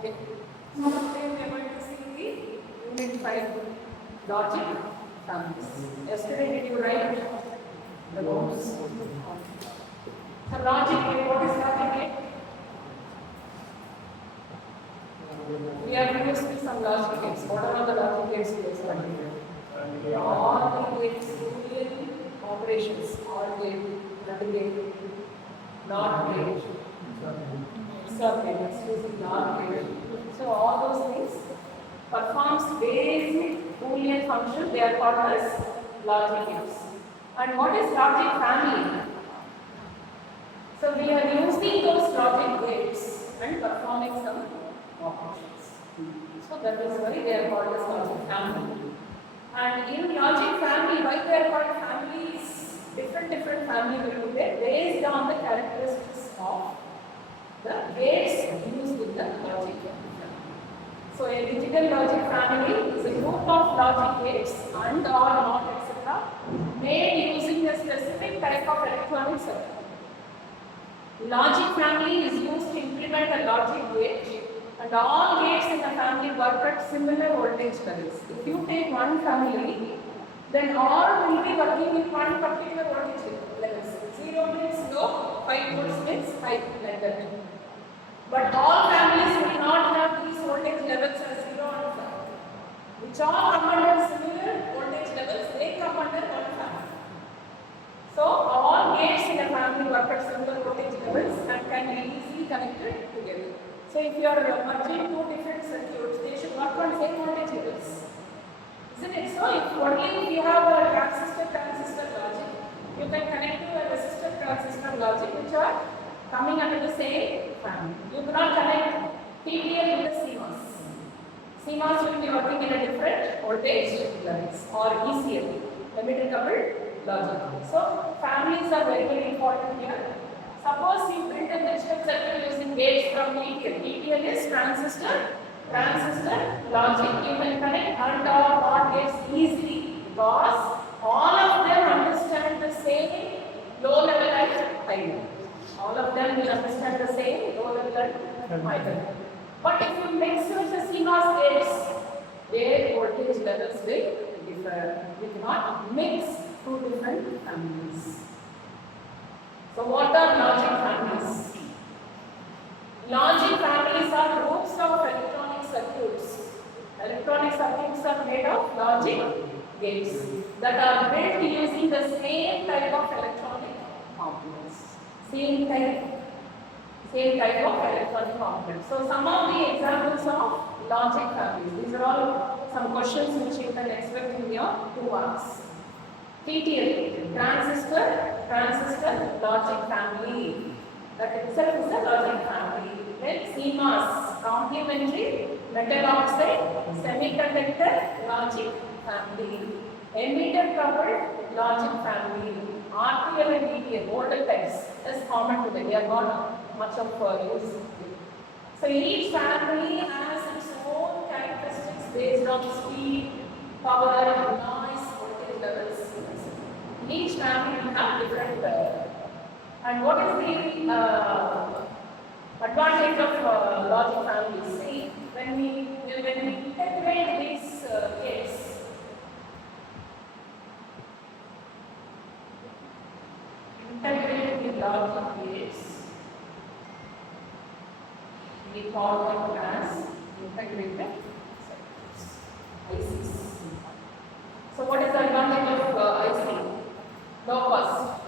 Okay. So today we are going to see the Unit 5 logic families. Yesterday did you write the notes? So logic gate, what is logic gate? We are used to some logic gates. What are all the logic gates we explained? All the gates, Boolean operations, or gate, NAND gate, NOT gate, XOR gate, excuse me, NOT gate. So all those things performs basic Boolean function. They are called as logic gates. And what is logic family? So we are using those logic gates and performing some operations. So that is why they are called as logic family. And in logic family, why they are called families? Different family will be there based on the characteristics of the gates used in the logic family. So a digital logic family is a group of logic gates and or not etc. made using a specific type of electronic circuit. Logic family is used to implement a logic gate, and all gates in the family work at similar voltage levels. If you take one family, then all will be working with one particular voltage levels. 0 means low, 5 volts means high, like that. But all families will not have these voltage levels as 0 and 5, which all come under similar voltage levels. They come under one family. So all gates in a family work at similar voltage levels and can be easily connected together. So if you are merging two different circuits, they should work on same voltage levels. Isn't it? So if only you have a transistor logic, you can connect to a resistor transistor logic which are coming under the same family. You cannot connect TTL with the CMOS. CMOS will be working in a different voltage levels or ECL, emitter coupled logic. So families are very important here. Suppose you build a digital circuit using gates from ETL. ETL is transistor logic. You can connect AND or NOT gates easily because all of them understand the same low level and high level. All of them will understand the same low level and high level. But if you mix with the CMOS gates, their voltage levels will differ. We cannot mix two different families. So what are logic families? Logic families are groups of electronic circuits. Electronic circuits are made of logic gates that are built using the same type of electronic components. Same type of electronic components. So some of the examples of logic families. These are all some questions which you can expect in your 2 marks. TTL, transistor logic family. That itself is a logic family. Then CMOS, complementary metal oxide semiconductor logic family. Emitter coupled logic family. RTL and DTL, older types, is common today. They are not much of use. So each family has its own characteristics based on speed, power, noise, voltage levels. Each family will have different. And what is the advantage of logic families? See, when we integrate these gates, integrate the logic gates, we call them as integrated circuits, ICs. So what is the advantage of IC? Low cost.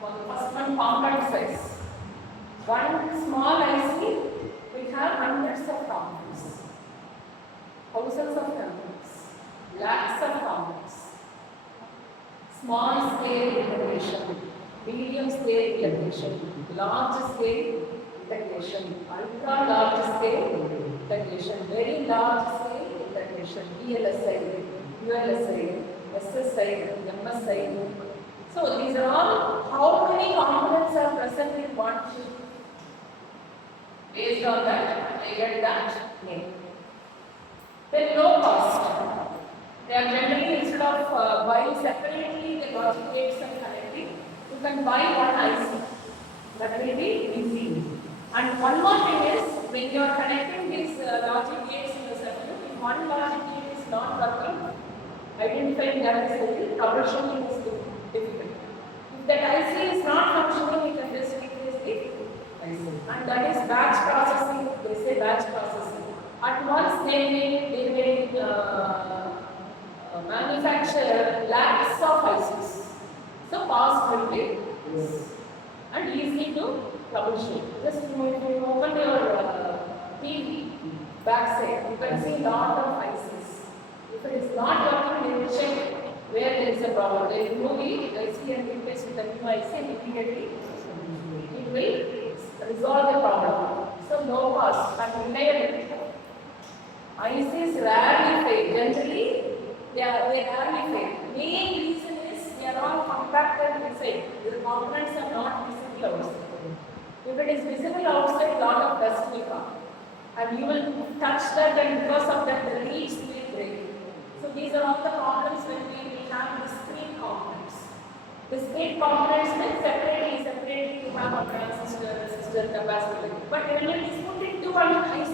For the first one, compact size. One small IC will have hundreds of components, thousands of components, lakhs of components. Small scale integration, medium scale integration, large scale integration, ultra large scale integration, very large scale integration, VLSI, ULSI, SSI, MSI. So these are all how many components are present in one chip. Based on that, I get that name. Then low cost. They are generally instead of buying separately the logic gates and connecting, you can buy one IC. That will be easy. And one more thing is when you are connecting these logic gates in the circuit, if one logic gate is not working, identifying that is the troubleshooting is difficult. If that IC is not functioning, you can just replace the IC. And that is batch processing, they say batch processing. At once they may manufacture lakhs of ICs. So cost will be and easy to troubleshoot. Just if you open your TV backside, you can see lot of ICs. If it is not working, they will check where there is a problem. They remove the IC and replace with a new IC and immediately it will resolve the problem. So low cost and reliability. ICs rarely fail. Generally, they rarely fail. Main reason is they are all compacted inside. The components are not visible outside. If it is visible outside, lot of dust will come. And you will touch that, and because of that, the leads will break. So these are all the problems when we have discrete components. Discrete components means separately you have a transistor, resistor, capacitor. But when it is put into one IC,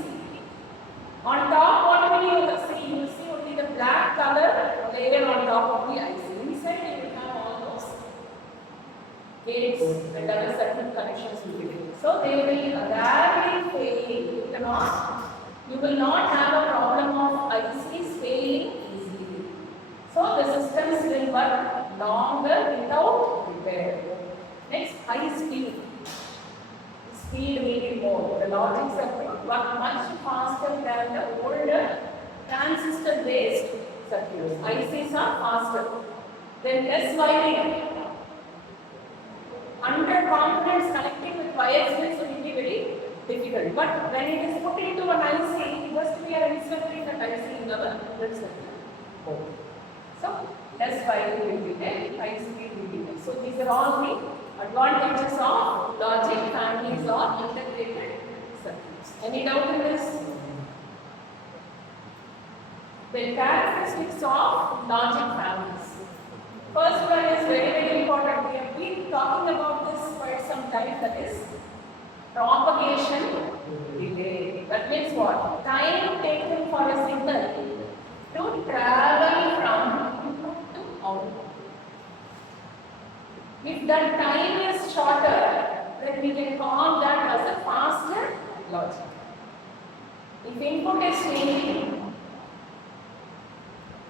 on top, what will you see? You will see only the black color layer on top of the IC. Inside, you will have all those gates and other certain connections will be there. So they will rarely fail. You will not have a problem of ICs failing easily. So the systems will work longer without repair. Next, high speed. Speed will be more. The logic circuit work much faster than the older transistor-based circuits. ICs are faster. Then less wiring. 100 components connecting with wires will be very difficult. But when it is put into an IC, just we are inserting that IC in our circuit. So less wiring will be there, high speed will be there. So these are all the advantages of logic families or integrated circuits. Any doubt in this? The characteristics of logic families. First one is very important. We have been talking about this quite some time. That is propagation delay. That means what? Time taken for a signal to travel from input to output. If that time is shorter, then we can call that as a faster logic. If input is changing,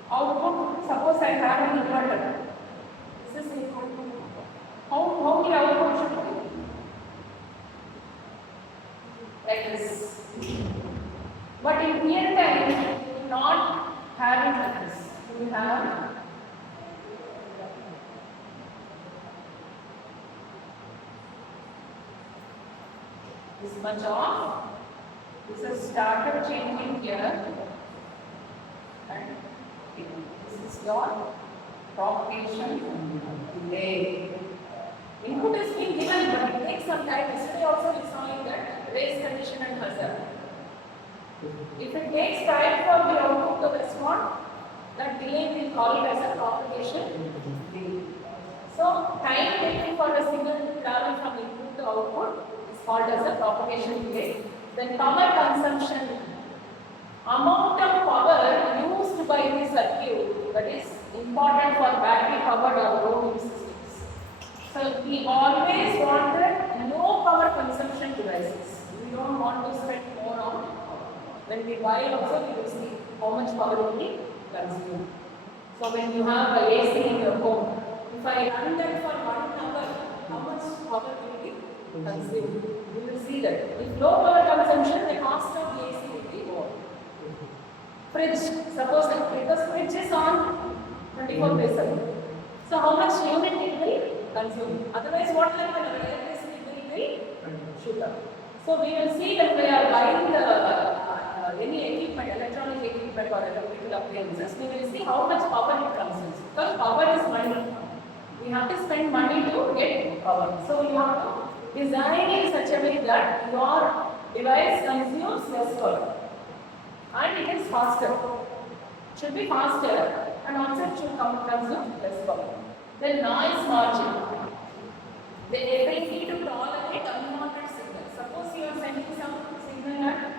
output, suppose I have an inverter. This is input. How the output should be? Like this. But in real time, we will not have it like this. We will have this much off. This has started changing here. And this is your propagation delay. Input is being given, but it takes some time. Yesterday also we saw in that race condition and hazard. If it takes time for the output to respond, that delay we call it as a propagation delay. So time taken for a signal to travel from input to output is called as a propagation delay. Then power consumption. Amount of power used by the circuit, that is important for battery powered or low systems. So we always wanted low power consumption devices. We don't want to spend more on power. When we buy also, we will see how much power will be consumed. So when you have a AC in your home, if I run that for 1 hour, how much power will be consumed? You will see that. If low power consumption, the cost of the AC will be more. Fridge, suppose because fridge is on 24/7. So how much unit it will consume? Otherwise, what will happen? Our electricity bill will shoot up. So we will see when we are buying any equipment, electronic equipment or electrical appliances, we will see how much power it consumes. Because power is money. We have to spend money to get power. So you have to design in such a way that your device consumes less power. And it is faster. It should be faster and also it should consume less power. Then noise margin. The ability to tolerate unwanted signals. Suppose you are sending some signal looking at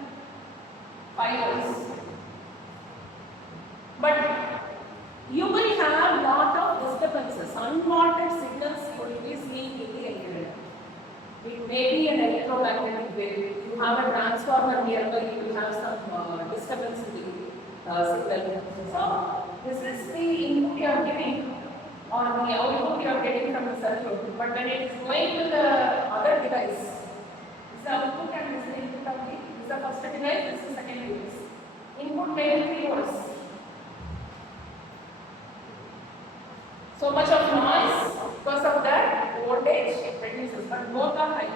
5 volts. But you will have lot of disturbances, unwanted signals you will be seeing in the environment. It may be an electromagnetic wave. You have a transformer nearby, you will have some disturbance in the signal. So this is the input you are giving or the output you are getting from the circuit. But when it is going to the other device, this is the output and this is the input of the, this is the first device, this is the second device. Input may be 3 volts. So much of noise, because of that voltage reduces, but both are high.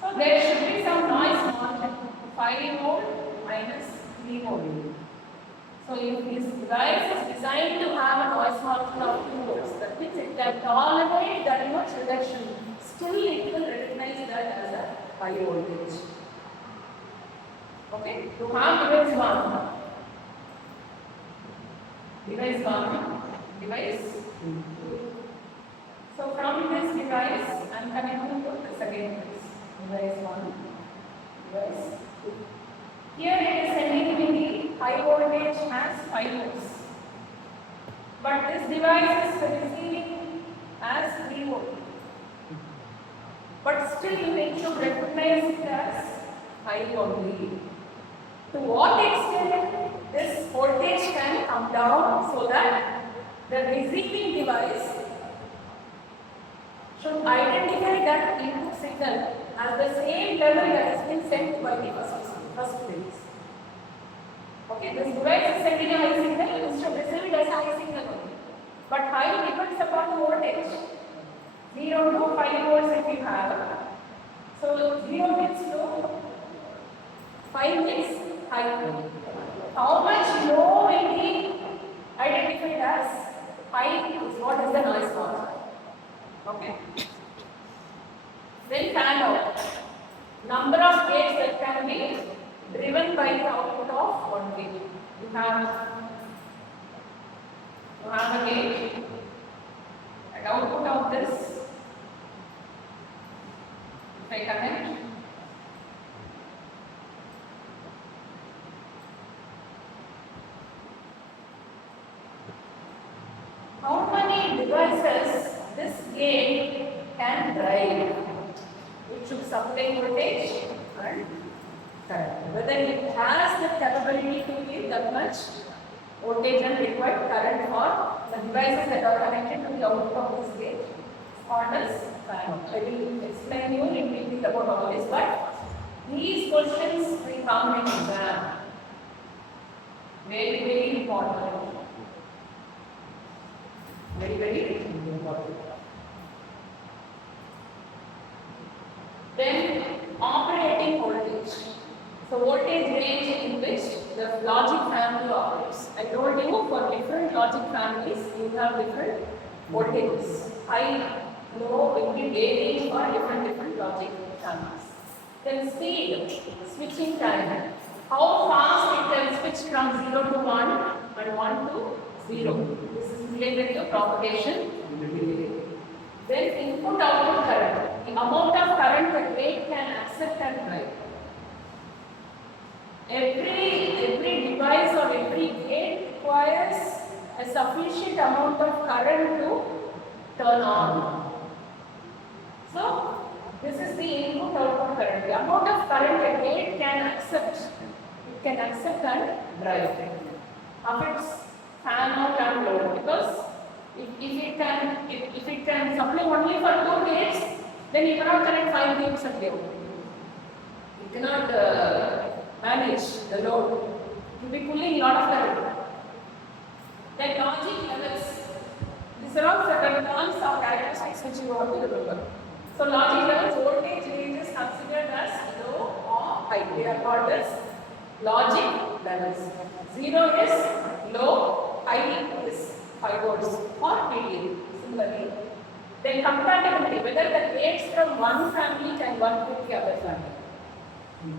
So there should be some noise margin, 5 volt minus 3 volt. So if this device is designed to have a noise margin of 2 volts, that means it can tolerate that much reduction, still it will recognize that as a high voltage. Okay, to have device 1. Device 1, device 2. So from this device, I am connecting to the second device. Device 1, device 2. Here it is sending me the high voltage as 5 volts. But this device is receiving as 3 volts. But still it should recognize it as high only. To what extent this voltage can come down so that the receiving device should identify that input signal as the same level that has been sent by the first device. Okay, this device is sending a high signal, it should receive it as a high signal only. But high depends upon the voltage. 0 to 5 volts if you have. So 0 means low, 5 means high. How much low will be identified as high is what is the noise margin. Okay. Then fan out. Number of gates that can be driven by the output of one gate. You have a gate and output of this. If I connect. How many devices this gate can drive? It should supply voltage and current. Whether it has the capability to give that much voltage and required current for the devices that are connected to the output of this gate called as fan. I will explain you in detail about all this, but these questions will come in exam. Very, very important. Very, very important. Then operating voltage. So voltage range in which the logic family operates. I told you for different logic families you have different voltages. High, low will be varying for different logic families. Then speed, switching time. How fast it can switch from 0 to 1 and 1 to 0. This is related to propagation. Then input output current. The amount of current that gate can accept and drive. Every device or every gate requires a sufficient amount of current to turn on. So this is the input output current. The amount of current a gate can accept. It can accept and drive. Of its fan out and load, because if it can supply only for 2 gates, then you cannot connect 5 gates at level. You cannot manage the load. You will be pulling a lot of current. Then logic levels. These are all certain terms or characteristics which you want to remember. So logic levels, voltage range is considered as low or high. They are called as logic levels. 0 is low, high is 5 volts or PDA. Similarly, then compatibility, whether the gates from one family can work with the other family.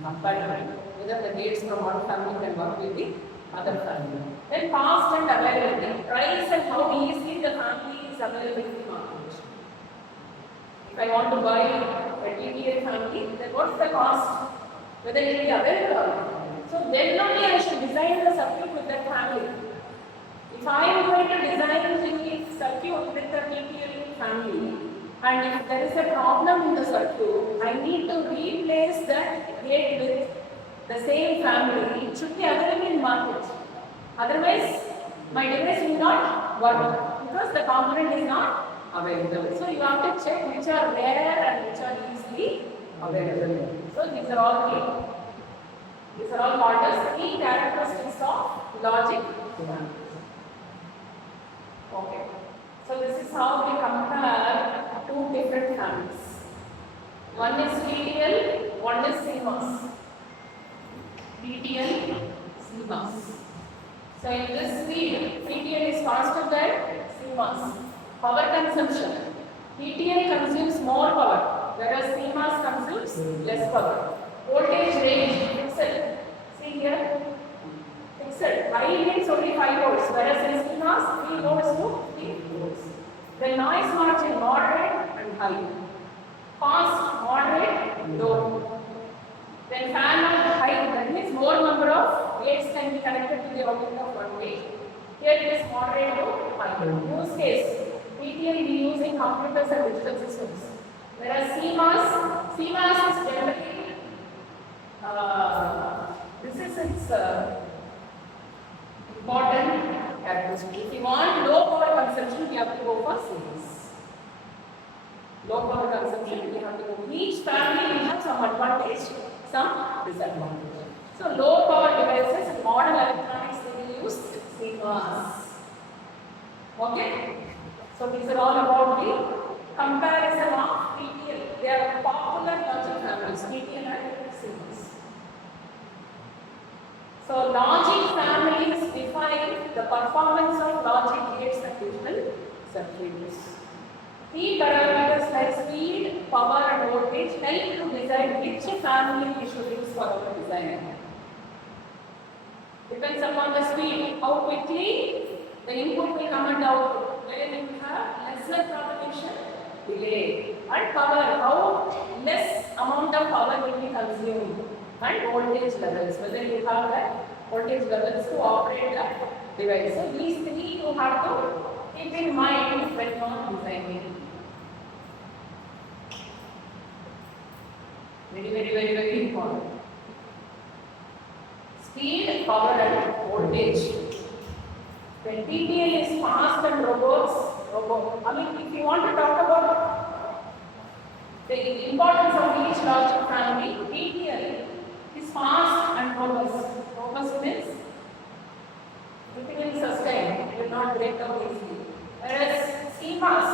Compatibility, whether the gates from one family can work with the other family. Then cost and availability, price and how easily the family is available in the market. If I want to buy a TTL family, then what's the cost? Whether it will be available or not. So then only I should design the circuit with that family. If I am going to design the circuit with the TTL family, and if there is a problem in the circuit, I need to replace that gate with the same family. It should be available in market. Otherwise, my device will not work because the component is not available. So you have to check which are rare and which are easily available. So these are all called as key characteristics of logic. Okay. So this is how we compare two different families. One is TTL, one is CMOS. TTL, CMOS. So in this field, TTL is faster than CMOS. Power consumption. TTL consumes more power, whereas CMOS consumes less power. Voltage range, fixed. See here, fixed. High means only 5 volts, whereas in CMOS, 3 volts to 3 volts. The noise margin, moderate and high. Fast, moderate, low. Then fan out high, that means more number of gates can be connected to the output of one gate. Here it is moderate to high. Use case, TTL we use in computers and digital systems. Whereas CMOS is generally, this is its important characteristic. If you want low power consumption, you have to go for CMOS. Low power consumption, we have to go. Each family will have some advantage, some disadvantage. So low power devices, modern electronics, they will use CMOS. Okay? So these are all about the comparison of TTL. They are popular logic families, TTL and CMOS. So logic families define the performance of logic gates and digital circuits. Key parameters like speed, power and voltage help to decide which family we should use for our design. Depends upon the speed, how quickly the input will come and output. Where you have lesser propagation delay. And power, how less amount of power will be consumed. And voltage levels, whether you have that voltage levels to operate that device. So these three you have to keep in mind when you are designing. Very important. Speed, power and voltage. When TTL is fast and if you want to talk about the importance of each logic family, TTL is fast and robust. Robust means it will sustain, it will not break down easily. Whereas CMOS,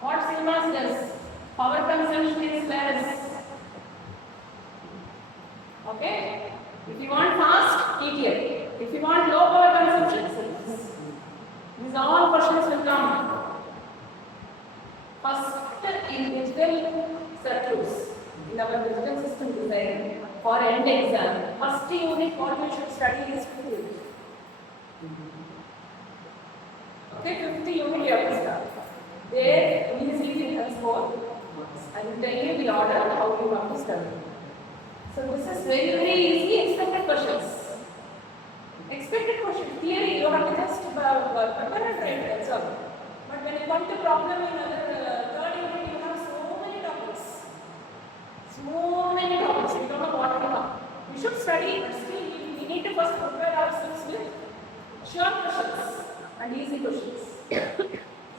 what CMOS does? Power consumption is less. Okay? If you want fast, TTL. If you want low power consumption, CMOS. These all questions will come. First, in digital circuits, in our digital system design, for end exam, first unit what you should study is fluid. Okay, 50 unit you have to start. There, easily it has 4 marks. I will tell you the order how you have to study. So this is very easy expected questions. Expected questions. Theory, you have to just prepare and write, that's all. But when you come to problem in other third unit, you have so many topics. So many topics, we don't know what to do. We should study, but still we need to first prepare ourselves with short questions and easy questions.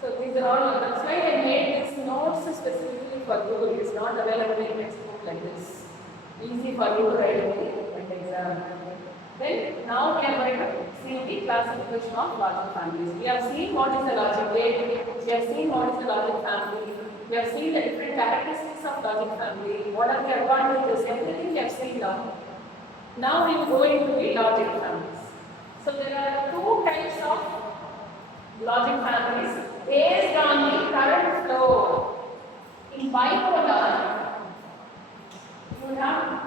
So these are all, that's why I made these notes specifically for you. It is not available in textbook like this. Easy for you to write in the exam. Then now we are going to see the classification of logic families. We have seen what is the logic gate, we have seen what is the logic family, we have seen the different characteristics of logic family, what are the advantages, everything we have seen now. Now we will go into the logic families. So there are 2 types of logic families based on the current flow. In bipolar, you have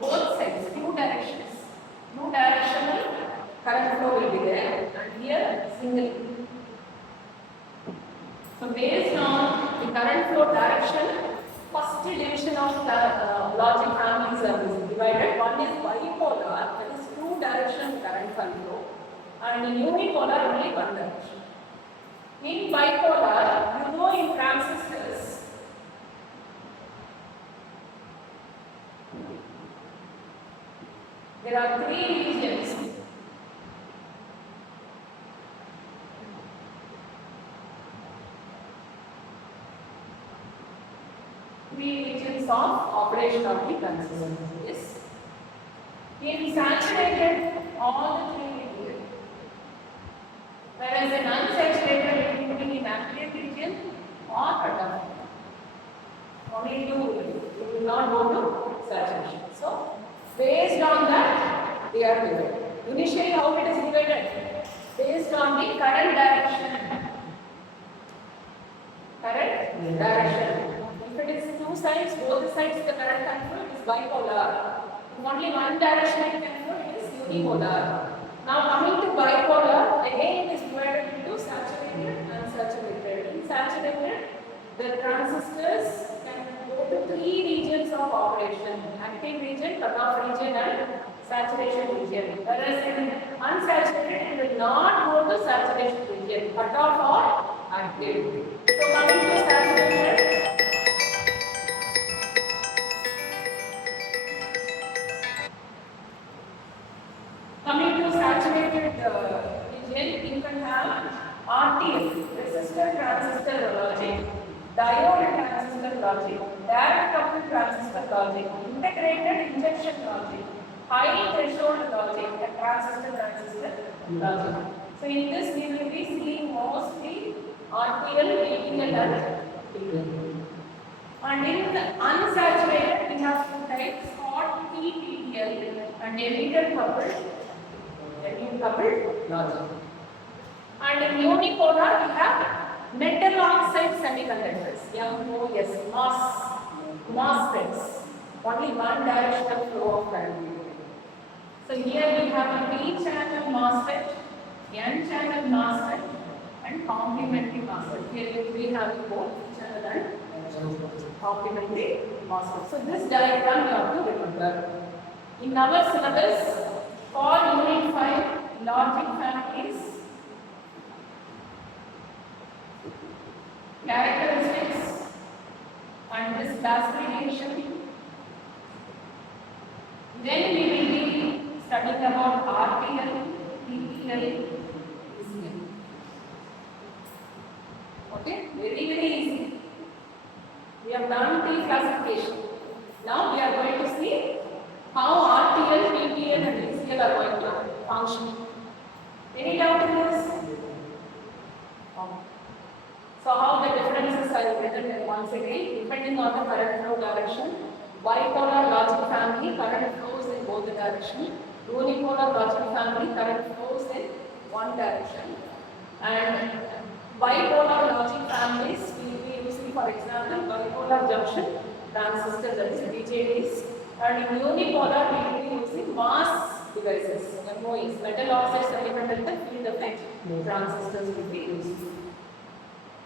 both sides, 2 directions. 2 directional current flow will be there, and here single. So based on the current flow direction, first division of the logic families are divided. One is bipolar, that is two direction current control, and in unipolar only one direction. In bipolar, you know in transistors, there are three regions. Three regions of operation of the transistor. Yes. In saturated, all the three regions. Whereas in unsaturated, it will be in active region or cutoff. Only two will not go to saturation. So, based on that, they are divided. Initially, how it is divided? Based on the current direction. Current direction. If it is two sides, both sides the current control, it is bipolar. If only one direction control, it is unipolar. Now coming to bipolar, again it is divided into saturated and unsaturated. In saturated, the transistors can go to three regions of operation: active region, cutoff region, and saturation region. Whereas in unsaturated, it will not go to saturation region, cutoff or active. So coming to saturated. Coming to saturated region, you can have RTL, resistor transistor logic, diode transistor logic, direct coupled transistor logic, integrated injection logic, high threshold logic, and transistor logic. So in this we will be seeing mostly RTL, ATL, and TTL. And in the unsaturated, we have two types: hot TTL and emitter coupled. Logic. And in unipolar, we have metal oxide semiconductors, MOSFETs. Only one directional flow of current. So here we have a P-channel MOSFET, N-channel MOSFET, and complementary MOSFET. Here we have both channel and complementary MOSFET. So this diagram you have to remember. In our syllabus, for Unit 5, logic families, characteristics, and this classification. Then we will be studying about RTL, TTL, ECL. Okay, very easy. We have done the classification. Now we are going to see how RTL, TTL, and ECL are going to function. Any doubt in this? So how the differences are written once again, depending on the current flow direction. Bipolar logic family, current flows in both the direction. Unipolar logic family, current flows in one direction. And bipolar logic families, we will be using, for example, bipolar junction transistors, that is BJTs. And in unipolar, we will be using mass devices, MOEs, metal oxide semiconductor field effect transistors will be used.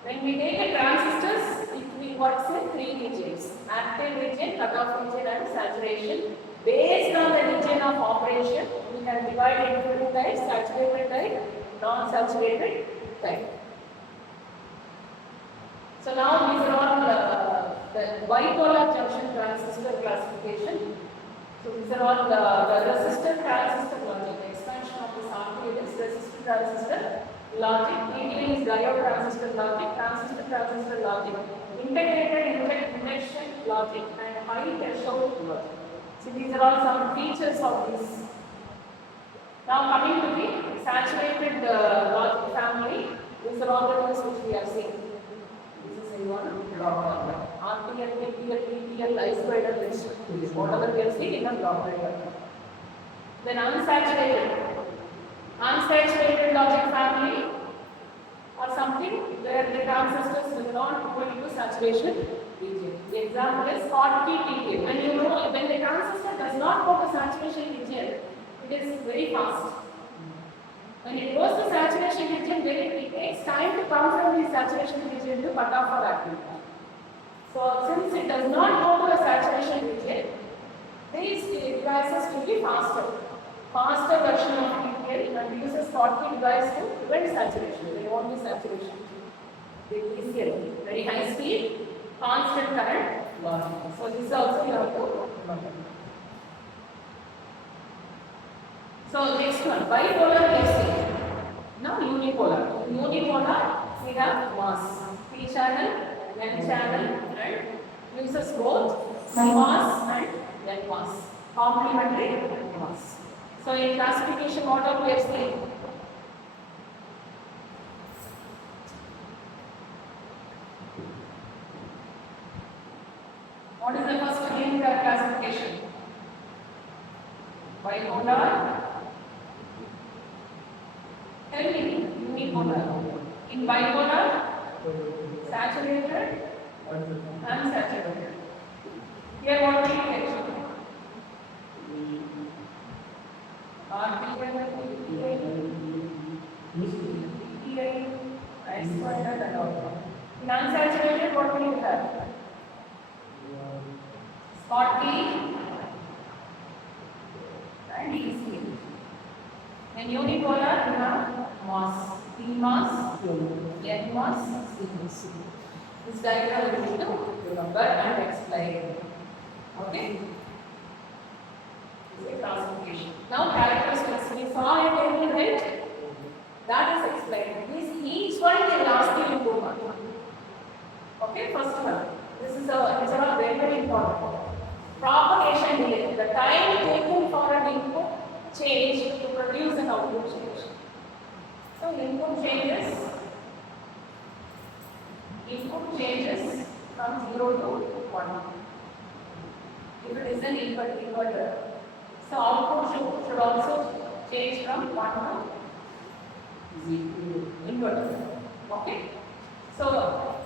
When we take a transistors, it works in three regions: active region, cutoff region, and saturation. Based on the region of operation, we can divide into two types: saturated type, non-saturated type. So now these are all the bipolar junction transistor classification. So these are all the resistor transistor logic. The expansion of this RTL is resistor transistor logic. TTL is diode transistor logic, transistor logic, integrated injection logic, and high threshold logic. So these are all some features of this. Now coming to the saturated logic family, these are all the ones which we have seen. This is one RTL, TTL, TTL, isolated list. Whatever we have seen in a block diagram. Then unsaturated logic family or something where the transistors will not go into saturation region. The example is Schottky TTL. When you know, when the transistor does not go to saturation region, it is very fast. When it goes to saturation region, then it takes time to come from the saturation region to cut off or active. So since it does not go to a saturation region, these devices will be faster. Faster version of TPL and uses Schottky device to prevent saturation. They won't be saturation. They easier. Very high speed, constant current. So this also you have to remember. So next one, bipolar AC. Now unipolar. Unipolar, we have mass. P channel, N channel, and uses both mass and N mass. Complementary mass. So in classification, what are we have seen? What is the first name classification? Bipolar. Tell me, unipolar. In bipolar, saturated, unsaturated. Here what do you get? In unsaturated, what do you have? Schottky and EC. In unipolar, you have mass, P mass, N mass, C mass. This diagram you need to remember and explain. Okay? This is a classification. Now characteristics. We saw a table, right? That is explained. Each one will ask you improvement. Okay, first one. These are very, very important. Propagation delay. The time taken for an input change to produce an output change. So input changes from 0 to 1. If it is an inverter. So output should also change from 1 to 0. Inverter. Okay. So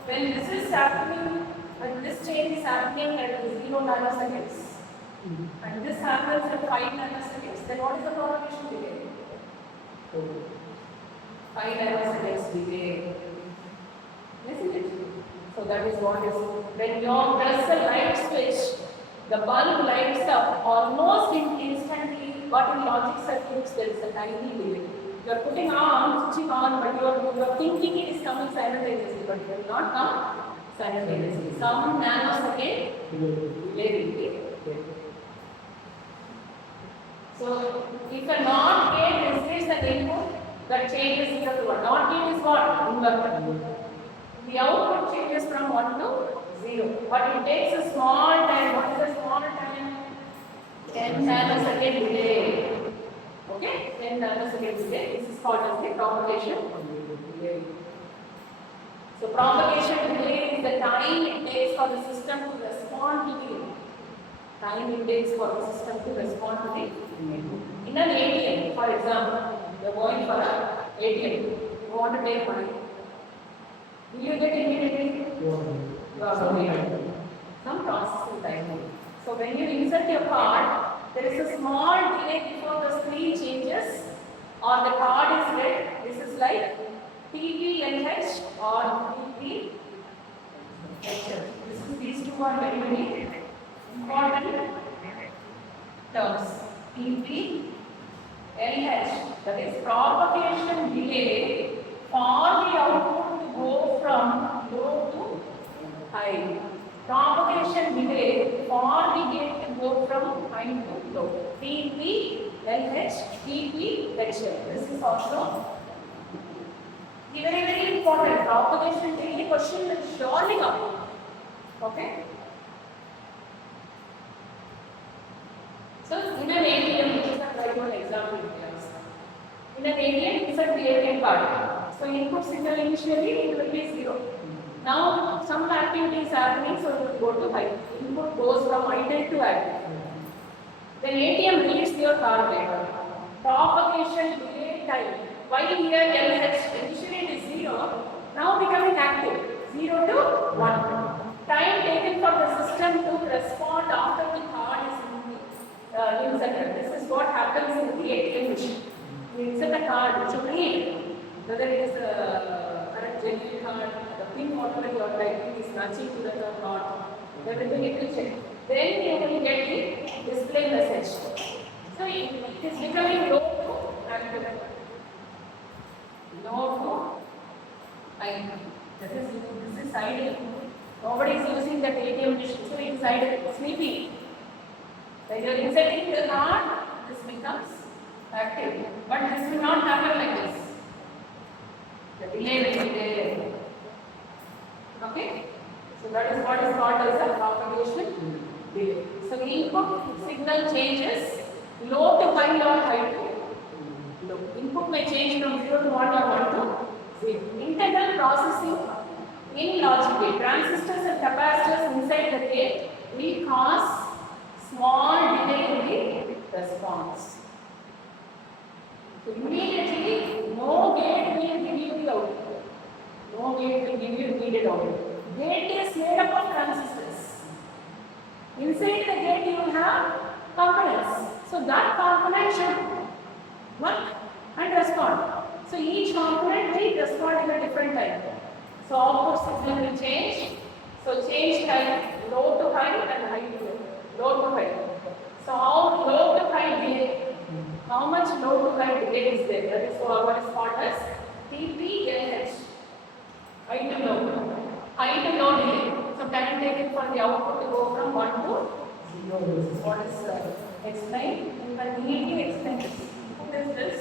when this is happening, when this change is happening at 0 nanoseconds, and this happens at 5 nanoseconds, then what is the propagation delay? 5 nanoseconds delay. Isn't it? So that is what is, when you press the light switch, the bulb lights up almost instantly, but in logic circuits there is a tiny delay. You are putting on, switching on, but you are thinking it is coming simultaneously, but it will not come simultaneously. Some nanosecond delay will be there. So if a NOT gate receives an input, that changes 0 to 1. NOT gate is what? Inverter. The output changes from 1 to 0. But it takes a small time. What is a small time? 10 nanosecond delay. Okay? 10 nanosecond delay. This is called as the propagation delay. So propagation delay is the time it takes for the system to respond to the input. Time it takes for the system to respond to the input. In an ATM, for example, you are going for an ATM. You want to take money. Will you get immediately? Some processing time. So when you insert your card, there is a small delay before the screen changes or the card is read. This is like TPLH or TPLH. These two are very, very important terms. TPLH, that is propagation delay for the output to go from low to high. Propagation delay for the gate to go from high to low. TPLH, TPHL. This is also very, very important. Propagation delay question will surely come. Okay? So in an ATM, which is a right one example here. In an ATM, insert the ATM card. So input signal initially it will be 0. Now some activity is happening, so it will go to high. Input goes from idle to active. Then ATM reads your card later. Propagation delay time. While here LH initially it is 0, now becoming active. 0 to 1. Time taken for the system to respond after the card is inserted. This is what happens in the ATM machine. You insert a card, which will read whether it is correct genuine heart, the pin whatever you are typing is matching to the or not, everything it will check. Then you will get the display message. So it is becoming low to active. Low to idle. This is idle. Nobody is using that ATM machine, so it is idle, sleepy. When you are inserting the card, this becomes active. But this will not happen like this. The delay will be there. Okay? So that is what is called as a propagation delay. So the input signal changes low to high or high to low. Input may change from 0 to 1 or 1 to 0. Internal processing in logic gate. Transistors and capacitors inside the gate will cause small delay in the response. So immediately, no gate will give you the output. No gate will give you immediate output. Gate is made up of transistors. Inside the gate you will have components. So that component should work and respond. So each component will respond in a different time. So output signal will change. So change type low to high and high to low. Low to high. So how low to high delay? How much low to high delay is there? That is what is called as TPLH. High to low. High to low delay. So time taken for the output to go from 1 to 0. This is what is explained. You can neatly explain this. What is this?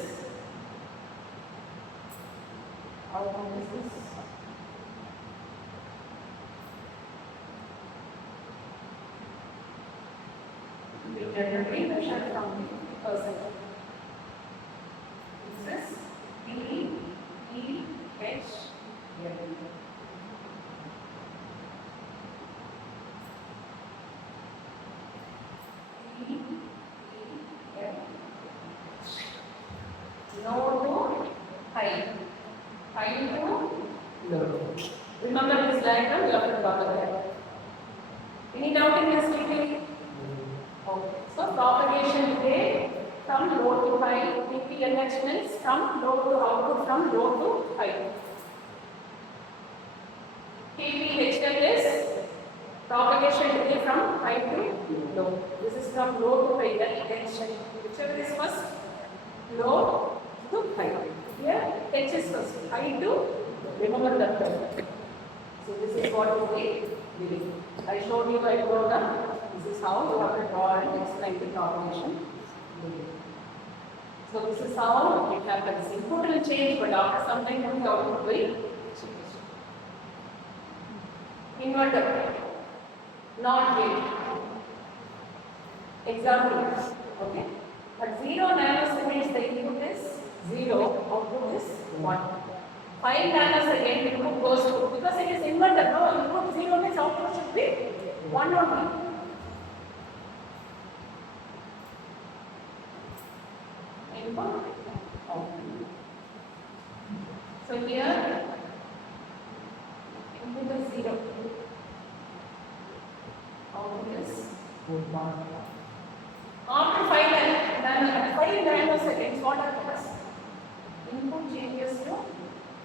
How long is this? We generally measure from percent. This is TPLH. Low to high. High to low. Remember this diagram, you have to follow that. Any doubt in this meeting? Okay. So propagation delay from low to high, TPLH means from low to output from low to high. TPHL is propagation delay from high to low. This is from low to high, that tension. Whichever is first, low to high. Here, H is first, high to, remember that term. So this is what is the delay. I showed you a program. This is how you have to draw and explain the propagation delay. So this is how it happens. Input will change, but after some time the output will change. Inverter, not gate. Example, okay? At 0 nanoseconds, the input is 0, output is 1. 5 nanoseconds, input goes to, because it is inverter, no, input 0 means output should be 1 only. Input, output. So here, input is 0. Output is 1. After 5 nanoseconds, what happens? Input changes to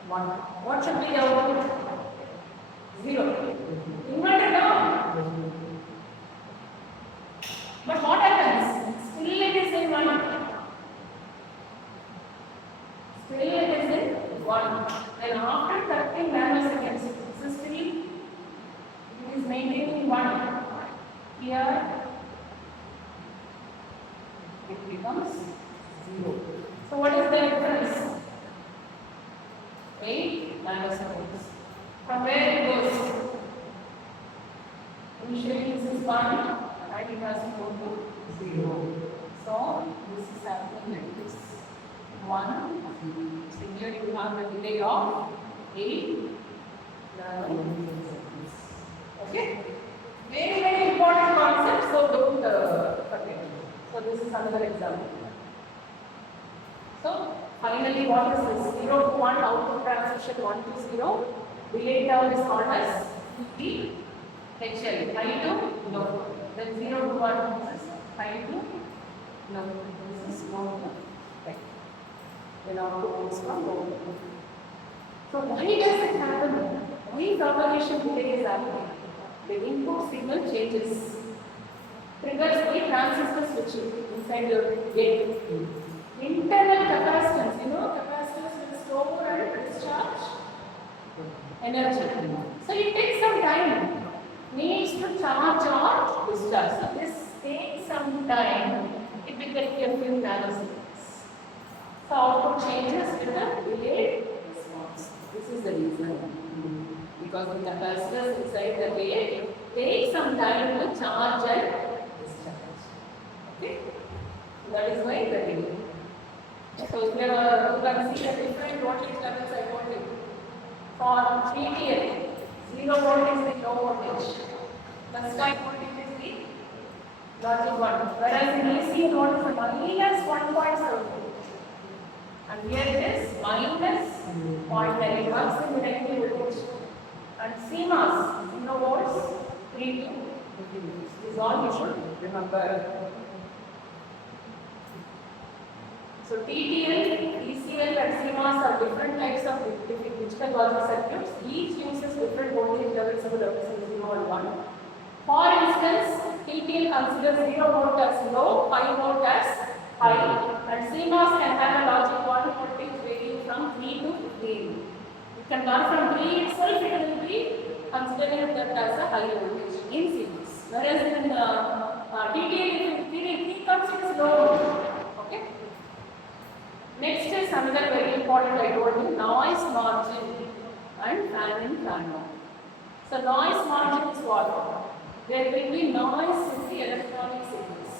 1. What should be the output? 0. Inverted down. But what happens? Still it is in 1. Still it is in 1. And after 30 nanoseconds, so still it is maintaining 1. Here it becomes 0. So what is the difference? 8 nanoseconds. From where it goes? Initially this is 1 and it has to go to 0. So this is happening like this. 1. So here you have a delay of 8 nanoseconds. Okay? Very, very important concept, so don't forget. So this is another example. So finally, what is this? 0 to 1 output transition, 1 to 0. Delay term is called as TPHL, high to low. Then 0 to 1 is high to low. This is low to high. Then output goes from low to high. So why does it happen? Repropagation delay is happening. The input signal changes. Triggers the transistor switching inside your gate. Internal capacitance, capacitors will store and discharge energy. So it takes some time. Needs to charge or discharge. So this takes some time. It will take a few nanoseconds. So output changes with a delayed response. This is the reason. Because the capacitors inside the gate take some time to charge and discharge. Okay? That is why the delay. So here you can see the different voltage levels I want you. For TTL, 0 volt is the low voltage. First type voltage is the logic 1. Whereas in AC note is minus 1.7. And here it is minus 0.9. It works in the negative voltage. And CMOS, 0 volts, 3 to 50 volts. This is all you should remember. So TTL, TCL and CMOS are different types of digital logic circuits. Each uses different voltage levels of representing 0 and 1. For instance, TTL considers 0 volt as low, 5 volt as high, and CMOS can have a logic 1 voltage varying from 3 to 15. You can learn from 3 itself, it will be considering that as a high voltage in CMOS. Whereas in TTL, 3 comes it is low. Okay. Next is another very important, I told you, noise margin and fan in, fan out. So noise margin is what? There will be noise in the electronic signals.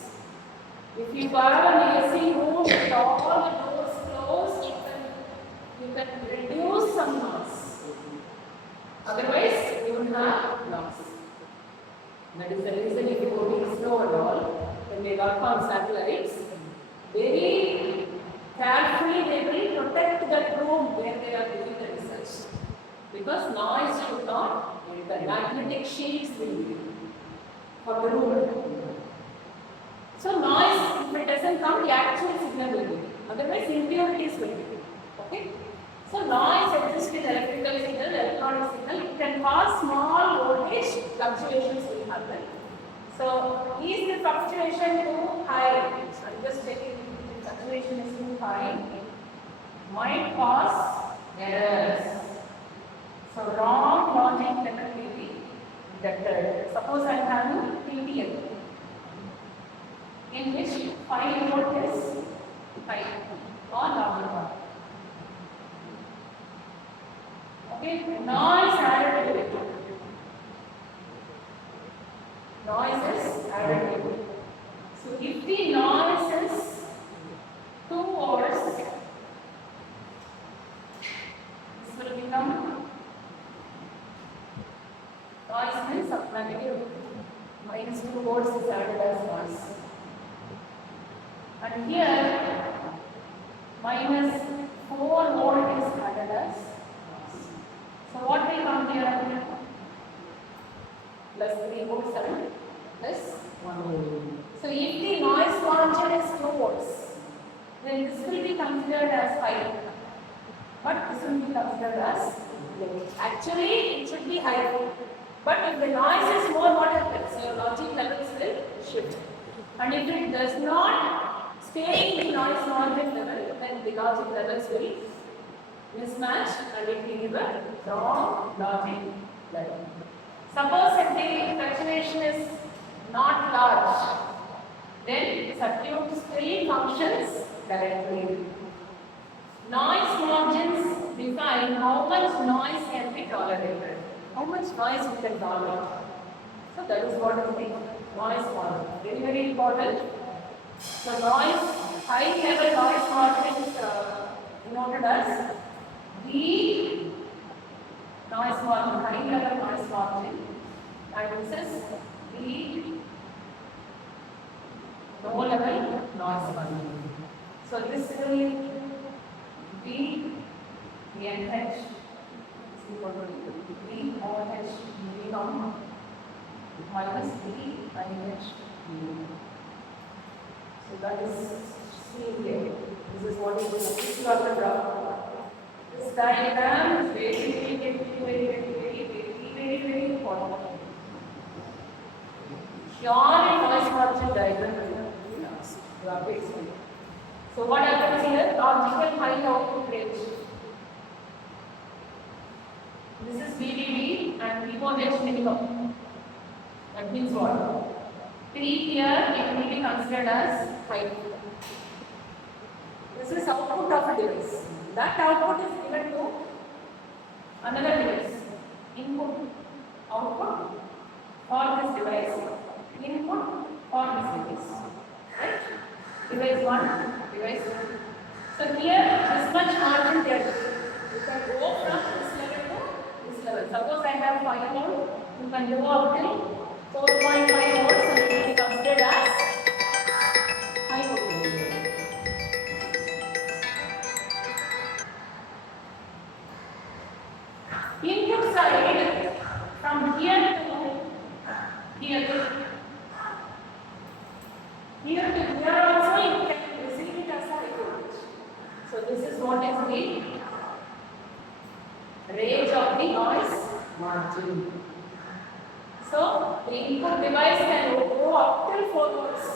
If you have an AC room with all the doors closed, you can reduce some noise. Otherwise, you will have noise. That is the reason if you go to ISRO and all, when they work on satellites, very carefully they will protect that room where they are doing the research. Because noise should not, the magnetic shields will be for the room. So noise, if it doesn't come, the actual signal will be. Otherwise, impurities will be. Okay? So noise exists in electrical signal, electronic signal. It can cause small voltage fluctuations will happen. So is the fluctuation too high? I'm just checking. Saturation is too high, might cause errors. So wrong logic level will be detected. Suppose I am having TTL, in which 5 volt is high or logic 1. Okay, noise added to it. Noise is added to it. So if the noise is 2 volts, this will become noise means negative minus 2 volts is added as noise. And here minus 4 volt is added as noise. So what will come here? Plus 3 volts and plus 1 volt. So if the noise margin is 2 volts, then this will be considered as high, but this will be considered as low. Actually, it should be high, but if the noise is more, what happens? Your logic levels will shift. And if it does not stay in the noise margin level, then the logic levels will mismatch and it will give a wrong logic level. Suppose if the fluctuation is not large, then circuit still functions correctly. Noise margins define how much noise can be tolerated, how much noise we can tolerate. So that is what is the noise margin. Very, very important. So noise, high level noise margin is denoted as the noise margin, high level noise margin, and this is the low level noise margin. So this will be NH is equal to VOH become minus VIH. So that is seen here. This is what is the picture of the graph. This diagram is very, very, very, very, very Rapid speed. So what happens here? Logical high output range. This is VDD and VOH minimum. That means what? 3 here it will be considered as high. This is output of a device. That output is given to another device. Input, output for this device, input for this device. Right? Device 1, device 2. So here this much margin there. You can go from this level to this level. Suppose I have 5 volt, you can go up till 4.5 volts and it will be considered as high voltage. Input side from here to here to here also you can receive it as a high voltage. So this is what is the range of the noise margin. So the input device can go up till 4 volts.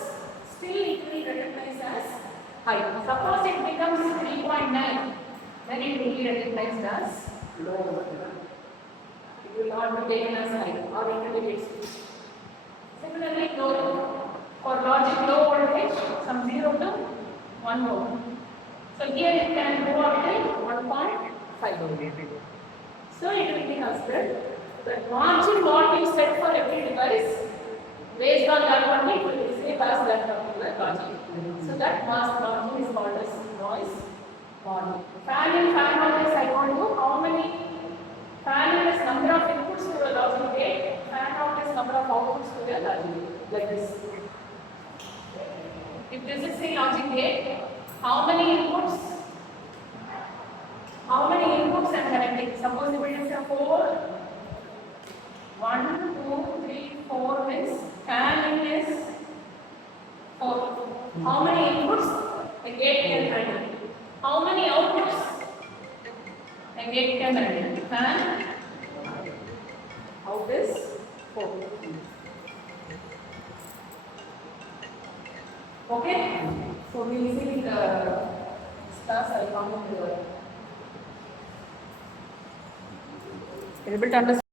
Still it will be recognized as high. Suppose it becomes 3.9, then it will be recognized as low. It will not be taken as high or intermediate speed. Similarly, for logic low voltage from 0 to 1 volt. So here it can go up till 1.5 volt. So it will be considered that margin what you set for every device, based on that only it will receive as that particular logic. So that margin is called as noise margin. Fan in, fan out is I told you how many. Fan in is number of inputs to a logic gate, fan out is number of outputs to a logic gate, like this. If this is a logic gate, how many inputs? How many inputs I am connecting? Suppose if it is a 4, 1, 2, 3, 4 means fan in is 4. How many inputs a gate can handle? How many outputs a gate can handle? Fan out is 4. Okay? So we will see the stars are coming to able to understand.